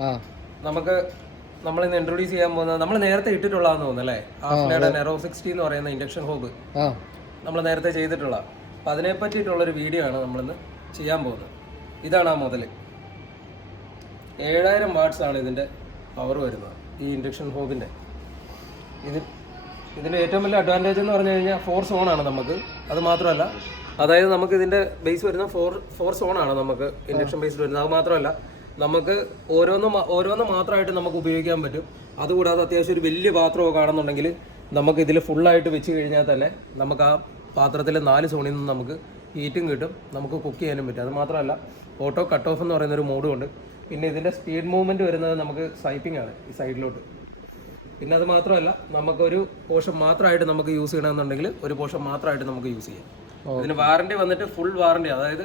ആ. നമുക്ക് നമ്മൾ ഇന്ന് ഇൻട്രൊഡ്യൂസ് ചെയ്യാൻ പോകുന്നത് നമ്മൾ നേരത്തെ ഇട്ടിട്ടുള്ളതെന്ന് തോന്നുന്നു അല്ലേ ആഫ്ലയുടെ നെറോ സിക്സ്റ്റി എന്ന് പറയുന്ന ഇൻഡക്ഷൻ ഹോബ് ആ. നമ്മൾ നേരത്തെ ചെയ്തിട്ടുള്ള. അപ്പം അതിനെ പറ്റിയിട്ടുള്ളൊരു വീഡിയോ ആണ് നമ്മളിന്ന് ചെയ്യാൻ പോകുന്നത്. ഇതാണ് ആ മുതൽ ഏഴായിരം വാട്ട്സ് ആണ് ഇതിന്റെ പവർ വരുന്നത് ഈ ഇൻഡക്ഷൻ ഹോബിന്റെ ഇത് ഇതിന്റെ ഏറ്റവും വലിയ അഡ്വാന്റേജ് എന്ന് പറഞ്ഞു കഴിഞ്ഞാൽ ഫോർ സോൺ ആണ് നമുക്ക്. അത് മാത്രമല്ല അതായത് നമുക്ക് ഇതിന്റെ ബേസ് വരുന്ന ഫോർ ഫോർ സോൺ ആണ് നമുക്ക് ഇൻഡക്ഷൻ ബേസ്ഡ് വരുന്നത്. അത് മാത്രമല്ല നമുക്ക് ഓരോന്ന് ഓരോന്ന് മാത്രമായിട്ട് നമുക്ക് ഉപയോഗിക്കാൻ പറ്റും. അതുകൂടാതെ അത്യാവശ്യം ഒരു വലിയ പാത്രമൊക്കെ ആണെന്നുണ്ടെങ്കിൽ നമുക്ക് ഇതിൽ ഫുള്ളായിട്ട് വെച്ച് കഴിഞ്ഞാൽ തന്നെ നമുക്ക് ആ പാത്രത്തിലെ നാല് സോണിൽ നിന്ന് നമുക്ക് ഹീറ്റും കിട്ടും. നമുക്ക് കുക്ക് ചെയ്യാനും പറ്റും. അത് മാത്രമല്ല ഓട്ടോ കട്ട് ഓഫ് എന്ന് പറയുന്ന ഒരു മോഡും ഉണ്ട്. പിന്നെ ഇതിന്റെ സ്പീഡ് മൂവ്മെന്റ് വരുന്നത് നമുക്ക് സൈപ്പിംഗ് ആണ് ഈ സൈഡിലോട്ട് പിന്നെ അത് മാത്രമല്ല നമുക്കൊരു പോർഷൻ മാത്രമായിട്ട് നമുക്ക് യൂസ് ചെയ്യണമെന്നുണ്ടെങ്കിൽ ഒരു പോർഷൻ മാത്രമായിട്ട് നമുക്ക് യൂസ് ചെയ്യാം. ഇതിന് വാറണ്ടി വന്നിട്ട് ഫുൾ വാറണ്ടി അതായത്